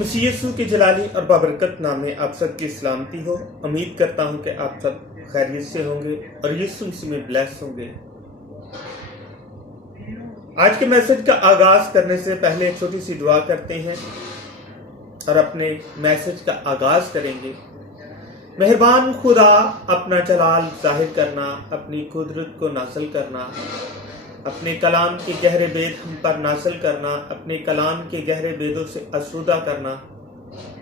मसीह यीशु के जलाली और बाबरकत नाम में आप सबकी सलामती हो। उम्मीद करता हूं कि आप सब खैरियत से होंगे और यीशु मसीह में ब्लेस होंगे। आज के मैसेज का आगाज करने से पहले एक छोटी सी दुआ करते हैं और अपने मैसेज का आगाज करेंगे। मेहरबान खुदा, अपना जलाल जाहिर करना, अपनी कुदरत को नाज़िल करना, अपने कलाम के गहरे भेद हम पर नाज़िल करना, अपने कलाम के गहरे भेदों से आसूदा करना,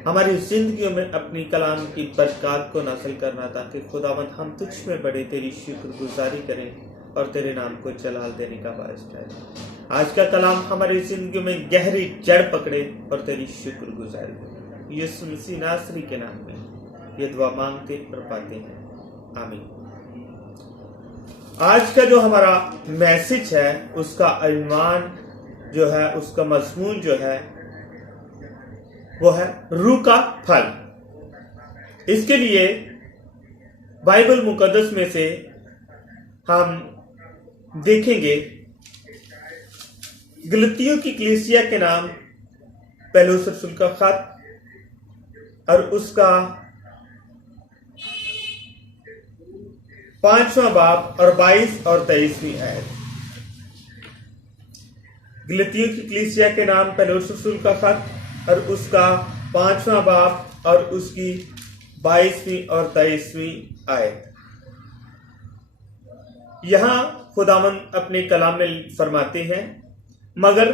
हमारी जिंदगियों में अपनी कलाम की बरकत को नाज़िल करना, ताकि खुदावंद हम तुझ में बड़े तेरी शुक्रगुजारी करें और तेरे नाम को जलाल देने का बायस ठहरे। आज का कलाम हमारी जिंदगी में गहरी जड़ पकड़े और तेरी शुक्रगुजारी करें। यीशु मसीह नासरी के नाम में ये दुआ मांगते और पाते हैं, आमीन। आज का जो हमारा मैसेज है उसका अनवान जो है, उसका मजमून जो है वो है रूह का फल। इसके लिए बाइबल मुकद्दस में से हम देखेंगे गलतियों की कलीसिया के नाम पौलुस रसूल का खत और उसका 5वां बाब और 22 और 23वीं आयत। गलतियों की कलीसिया के नाम पौलुस रसूल का खत और उसका 5वां बाब और उसकी 22वीं और 23वीं आयत। यहां खुदावंद अपने कलाम में फरमाते हैं, मगर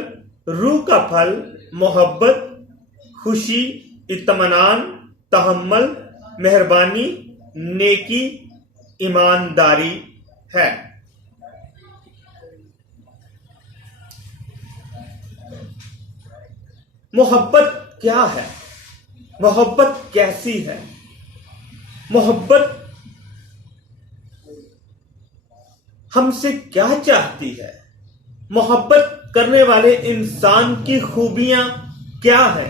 रूह का फल मोहब्बत, खुशी, इत्मीनान, तहम्मुल, मेहरबानी, नेकी, ईमानदारी है। मोहब्बत क्या है? मोहब्बत कैसी है? मोहब्बत हमसे क्या चाहती है? मोहब्बत करने वाले इंसान की खूबियां क्या है?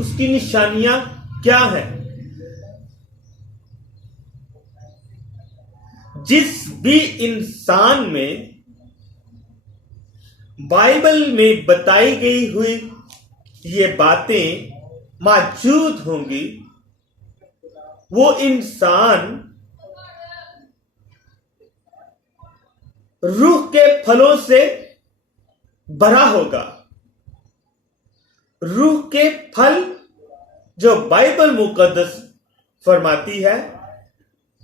उसकी निशानियां क्या हैं? जिस भी इंसान में बाइबल में बताई गई हुई ये बातें मौजूद होंगी, वो इंसान रूह के फलों से भरा होगा। रूह के फल जो बाइबल मुकद्दस फरमाती है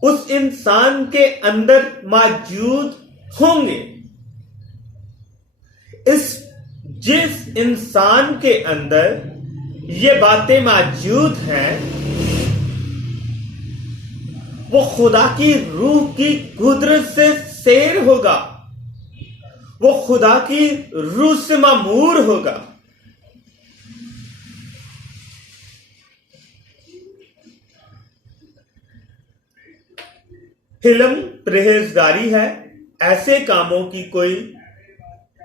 उस इंसान के अंदर मौजूद होंगे। जिस इंसान के अंदर ये बातें मौजूद हैं वो खुदा की रूह की कुदरत से सैर होगा, वो खुदा की रूह से मामूर होगा। हिल्म परहेजगारी है, ऐसे कामों की कोई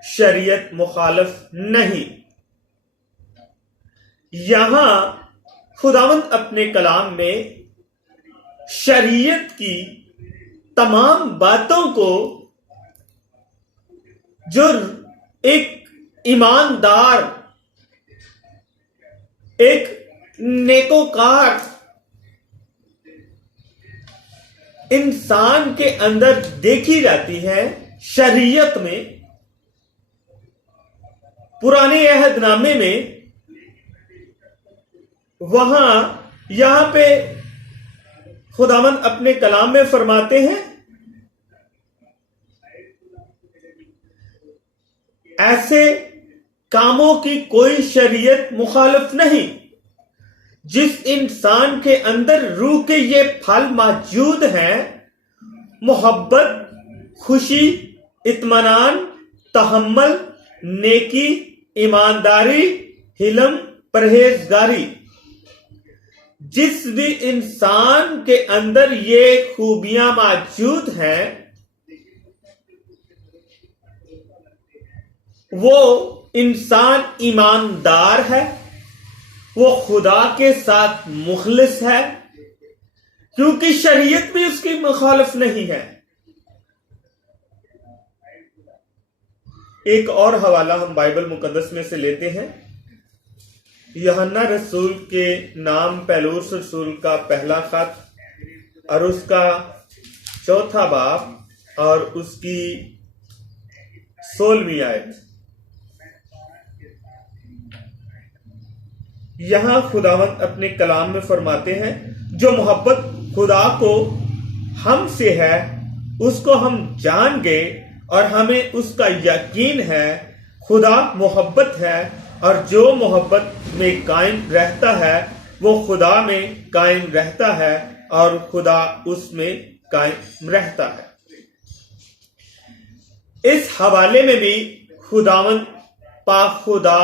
शरीयत मुखालिफ नहीं। यहां खुदावंद अपने कलाम में शरीयत की तमाम बातों को, जो एक ईमानदार, एक नेकोकार इंसान के अंदर देखी जाती है, शरीयत में, पुराने अहदनामे में, यहां पे खुदावंद अपने कलाम में फरमाते हैं, ऐसे कामों की कोई शरीयत मुखालिफ नहीं। जिस इंसान के अंदर रूह के ये फल मौजूद हैं, मोहब्बत, खुशी, इत्मीनान, तहम्मुल, नेकी, ईमानदारी, हिल्म, परहेजगारी, जिस भी इंसान के अंदर ये खूबियां मौजूद हैं वो इंसान ईमानदार है, वो खुदा के साथ मुखलिस है, क्योंकि शरीयत भी उसकी मुखालिफ नहीं है। एक और हवाला हम बाइबल मुकद्दस में से लेते हैं। यूहन्ना रसूल के नाम पौलुस रसूल का पहला खत और उसका चौथा बाब और उसकी 16वीं आयत। यहां खुदावंद अपने कलाम में फरमाते हैं, जो मोहब्बत खुदा को हमसे है उसको हम जान गए और हमें उसका यकीन है। खुदा मोहब्बत है और जो मोहब्बत में कायम रहता है वो खुदा में कायम रहता है और खुदा उसमें कायम रहता है। इस हवाले में भी खुदावंद पाक खुदा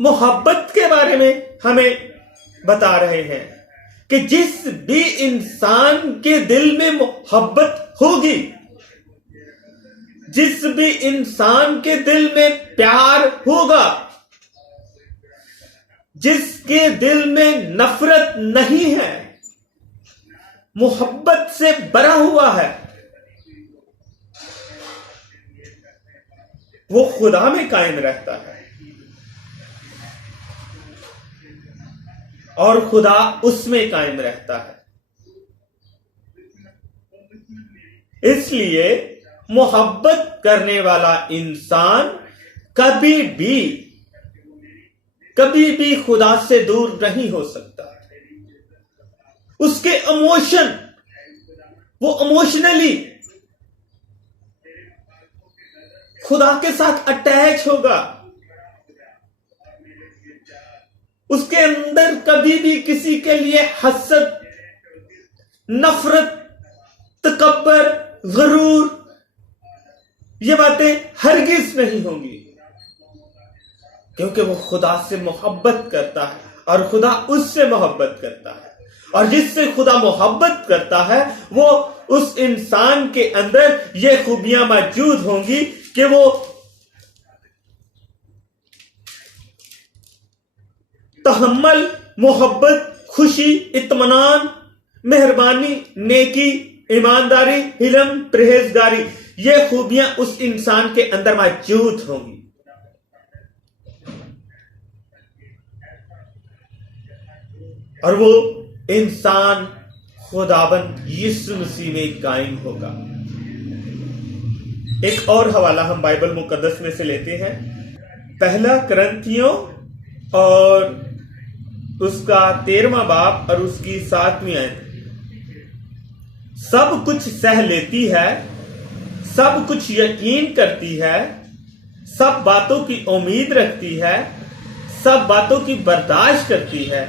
मोहब्बत के बारे में हमें बता रहे हैं कि जिस भी इंसान के दिल में मोहब्बत होगी, जिस भी इंसान के दिल में प्यार होगा, जिसके दिल में नफरत नहीं है, मोहब्बत से भरा हुआ है, वो खुदा में कायम रहता है और खुदा उसमें कायम रहता है। इसलिए मोहब्बत करने वाला इंसान कभी भी खुदा से दूर नहीं हो सकता। उसके इमोशन, वो इमोशनली खुदा के साथ अटैच होगा। उसके अंदर कभी भी किसी के लिए हसद, नफरत, तकब्बर, गरूर, ये बातें हरगिज नहीं होंगी, क्योंकि वो खुदा से मोहब्बत करता है और खुदा उससे मोहब्बत करता है। और जिससे खुदा मोहब्बत करता है वो उस इंसान के अंदर ये खूबियां मौजूद होंगी कि वो तहम्मुल, मोहब्बत, खुशी, इत्मीनान, मेहरबानी, नेकी, ईमानदारी, हिलम, परहेजगारी, ये खूबियां उस इंसान के अंदर मौजूद होंगी। और वो इंसान खुदाबंद यीशु मसीह में कायम होगा। एक और हवाला हम बाइबल मुकद्दस में से लेते हैं, पहला कुरिन्थियों और उसका 13वां बाब और उसकी 7वीं आयत। सब कुछ सह लेती है, सब कुछ यकीन करती है, सब बातों की उम्मीद रखती है, सब बातों की बर्दाश्त करती है।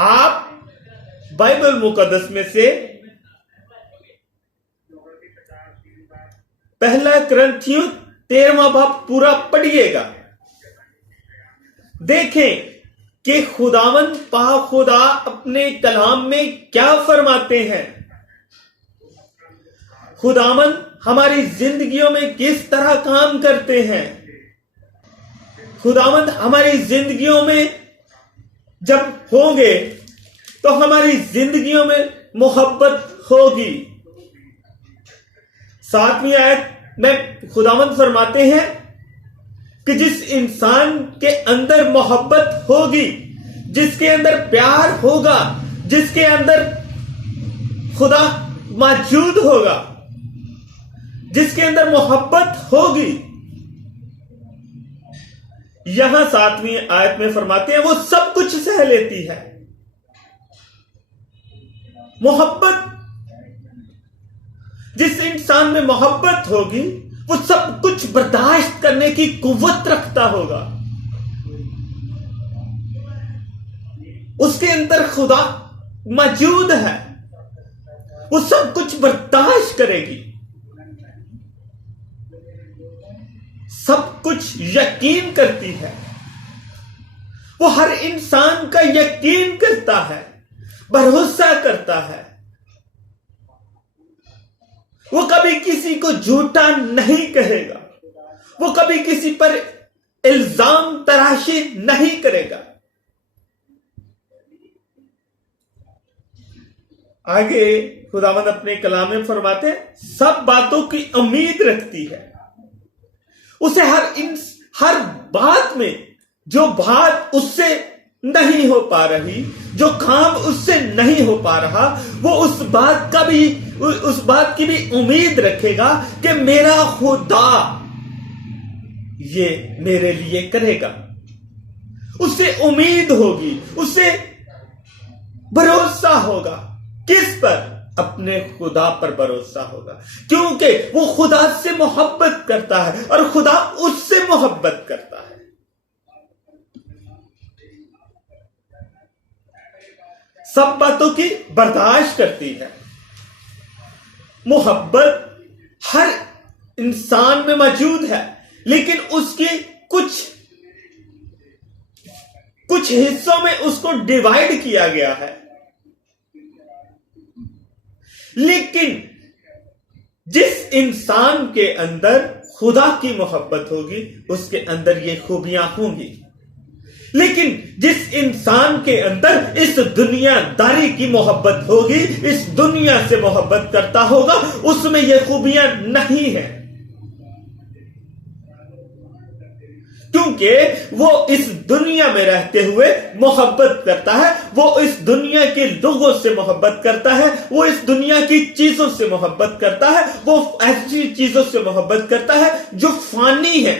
आप बाइबल मुकद्दस में से पहला कुरिन्थियों 13वां बाब पूरा पढ़िएगा। देखें कि खुदावंद पाक खुदा अपने कलाम में क्या फरमाते हैं। खुदावंद हमारी जिंदगियों में किस तरह काम करते हैं। खुदावंद हमारी जिंदगियों में जब होंगे तो हमारी जिंदगियों में मोहब्बत होगी। 7वीं आयत में खुदावंद फरमाते हैं कि जिस इंसान के अंदर मोहब्बत होगी, जिसके अंदर प्यार होगा, जिसके अंदर खुदा मौजूद होगा, जिसके अंदर मोहब्बत होगी, यहां 7वीं आयत में फरमाते हैं वो सब कुछ सह लेती है। मोहब्बत, जिस इंसान में मोहब्बत होगी वो सब कुछ बर्दाश्त करने की कुव्वत रखता होगा। उसके अंदर खुदा मौजूद है, वो सब कुछ बर्दाश्त करेगी, सब कुछ यकीन करती है। वो हर इंसान का यकीन करता है, भरोसा करता है। वो कभी किसी को झूठा नहीं कहेगा, वो कभी किसी पर इल्जाम तराशी नहीं करेगा। आगे खुदावंद अपने कलाम में फरमाते हैं सब बातों की उम्मीद रखती है। उसे हर बात में जो बात उससे नहीं हो पा रही, जो काम उससे नहीं हो पा रहा, वो उस बात की भी उम्मीद रखेगा कि मेरा खुदा ये मेरे लिए करेगा। उसे उम्मीद होगी, उसे भरोसा होगा। किस पर? अपने खुदा पर भरोसा होगा, क्योंकि वो खुदा से मोहब्बत करता है और खुदा उससे मोहब्बत करता है। सब बातों की बर्दाश्त करती है। मोहब्बत हर इंसान में मौजूद है, लेकिन उसकी कुछ हिस्सों में उसको डिवाइड किया गया है। लेकिन जिस इंसान के अंदर खुदा की मोहब्बत होगी, उसके अंदर ये खूबियां होंगी। लेकिन जिस इंसान के अंदर इस दुनियादारी की मोहब्बत होगी, इस दुनिया से मोहब्बत करता होगा, उसमें ये खूबियां नहीं है, क्योंकि वो इस दुनिया में रहते हुए मोहब्बत करता है। वो इस दुनिया के लोगों से मोहब्बत करता है, वो इस दुनिया की चीजों से मोहब्बत करता है, वो ऐसी चीजों से मोहब्बत करता है जो फानी है।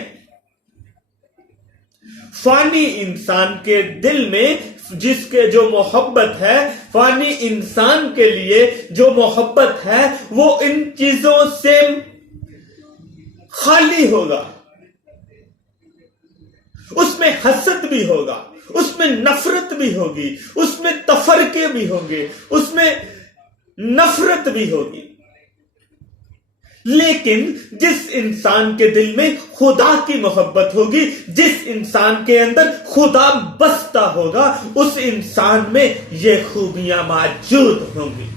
फानी इंसान के दिल में जिसके जो मोहब्बत है, फानी इंसान के लिए जो मोहब्बत है, वो इन चीजों से खाली होगा। उसमें हसद भी होगा, उसमें नफरत भी होगी, उसमें तफरके भी होंगे, उसमें नफरत भी होगी। लेकिन जिस इंसान के दिल में खुदा की मोहब्बत होगी, जिस इंसान के अंदर खुदा बसता होगा, उस इंसान में ये खूबियां मौजूद होंगी,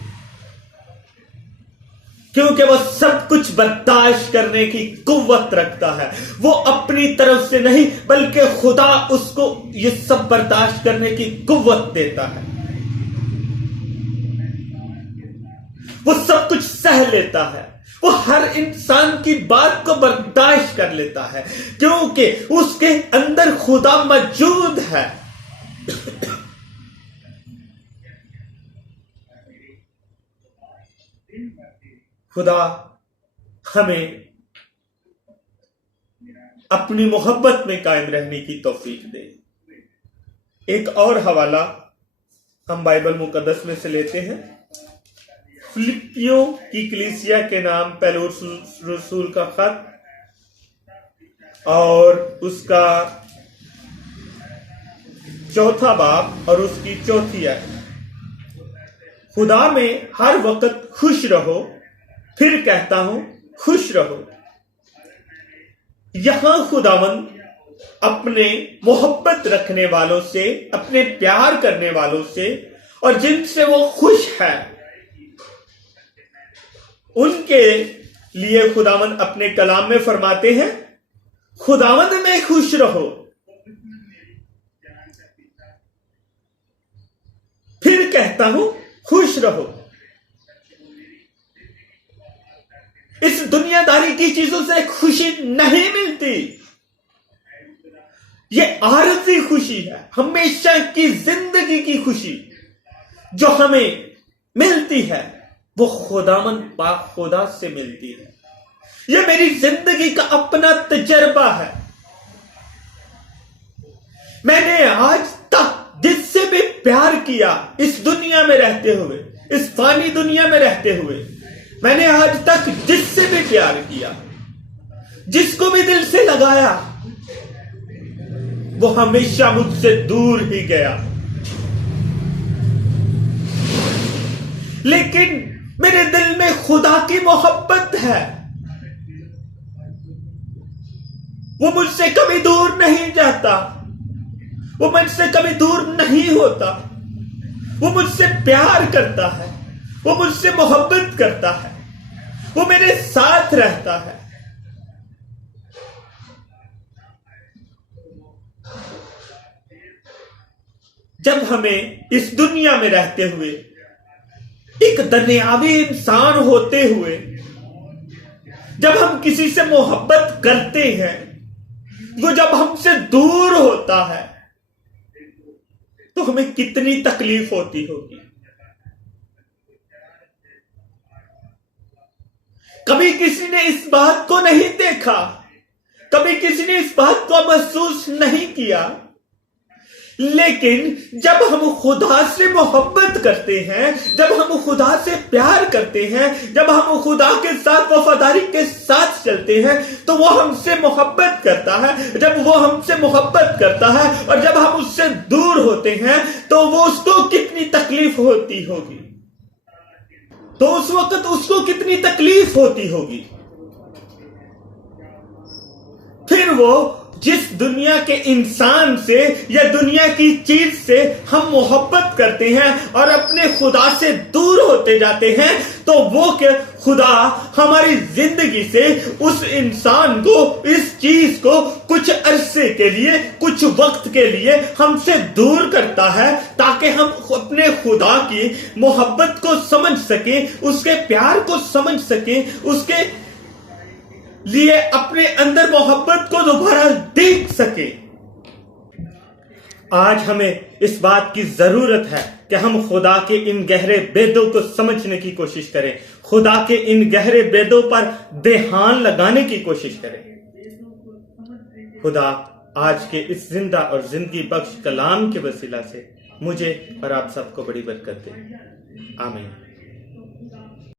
क्योंकि वो सब कुछ बर्दाश्त करने की कुव्वत रखता है। वो अपनी तरफ से नहीं, बल्कि खुदा उसको ये सब बर्दाश्त करने की कुव्वत देता है। वो सब कुछ सह लेता है, वो हर इंसान की बात को बर्दाश्त कर लेता है, क्योंकि उसके अंदर खुदा मौजूद है। खुदा हमें अपनी मोहब्बत में कायम रहने की तौफीक दे। एक और हवाला हम बाइबल मुकद्दस में से लेते हैं। फिलिपियों की कलीसिया के नाम पहले रसूल का खत और उसका 4 बाब और उसकी 4 आयत। खुदा में हर वक्त खुश रहो, फिर कहता हूं खुश रहो। यहां खुदावंद अपने मोहब्बत रखने वालों से, अपने प्यार करने वालों से और जिनसे वो खुश है, उनके लिए खुदावंद अपने कलाम में फरमाते हैं, खुदावंद में खुश रहो। फिर कहता हूं खुश रहो। इस दुनियादारी की चीजों से खुशी नहीं मिलती। ये आरज़ी खुशी है, हमेशा की जिंदगी की खुशी जो हमें मिलती है, वो खुदामंद पाक खुदा से मिलती है। ये मेरी जिंदगी का अपना तजर्बा है। मैंने आज तक जिससे भी प्यार किया, इस दुनिया में रहते हुए, इस फानी दुनिया में रहते हुए, मैंने आज तक जिससे भी प्यार किया, जिसको भी दिल से लगाया, वो हमेशा मुझसे दूर ही गया। लेकिन मेरे दिल में खुदा की मोहब्बत है, वो मुझसे कभी दूर नहीं जाता, वो मुझसे कभी दूर नहीं होता। वो मुझसे प्यार करता है, वो मुझसे मोहब्बत करता है, वो मेरे साथ रहता है। जब हमें इस दुनिया में रहते हुए, एक दुनियावी इंसान होते हुए, जब हम किसी से मोहब्बत करते हैं, वो जब हमसे दूर होता है तो हमें कितनी तकलीफ होती होगी। कभी किसी ने इस बात को नहीं देखा, कभी किसी ने इस बात को महसूस नहीं किया, लेकिन जब हम खुदा से मोहब्बत करते हैं, जब हम खुदा से प्यार करते हैं, जब हम खुदा के साथ वफादारी के साथ चलते हैं, तो वो हमसे मोहब्बत करता है। जब वो हमसे मोहब्बत करता है और जब हम उससे दूर होते हैं तो वो उसको कितनी तकलीफ होती होगी, तो उस वक्त उसको कितनी तकलीफ होती होगी। फिर वो जिस दुनिया के इंसान से या दुनिया की चीज से हम मोहब्बत करते हैं और अपने खुदा से दूर होते जाते हैं, तो वो खुदा हमारी जिंदगी से उस इंसान को, इस चीज को कुछ अरसे के लिए, कुछ वक्त के लिए हमसे दूर करता है, ताकि हम अपने खुदा की मोहब्बत को समझ सकें, उसके प्यार को समझ सकें, उसके लिए अपने अंदर मोहब्बत को दोबारा देख सके। आज हमें इस बात की जरूरत है कि हम खुदा के इन गहरे भेदों को समझने की कोशिश करें, खुदा के इन गहरे भेदों पर ध्यान लगाने की कोशिश करें। खुदा आज के इस जिंदा और जिंदगी बख्श कलाम के वसीला से मुझे और आप सबको बड़ी बरकत दे। आमीन।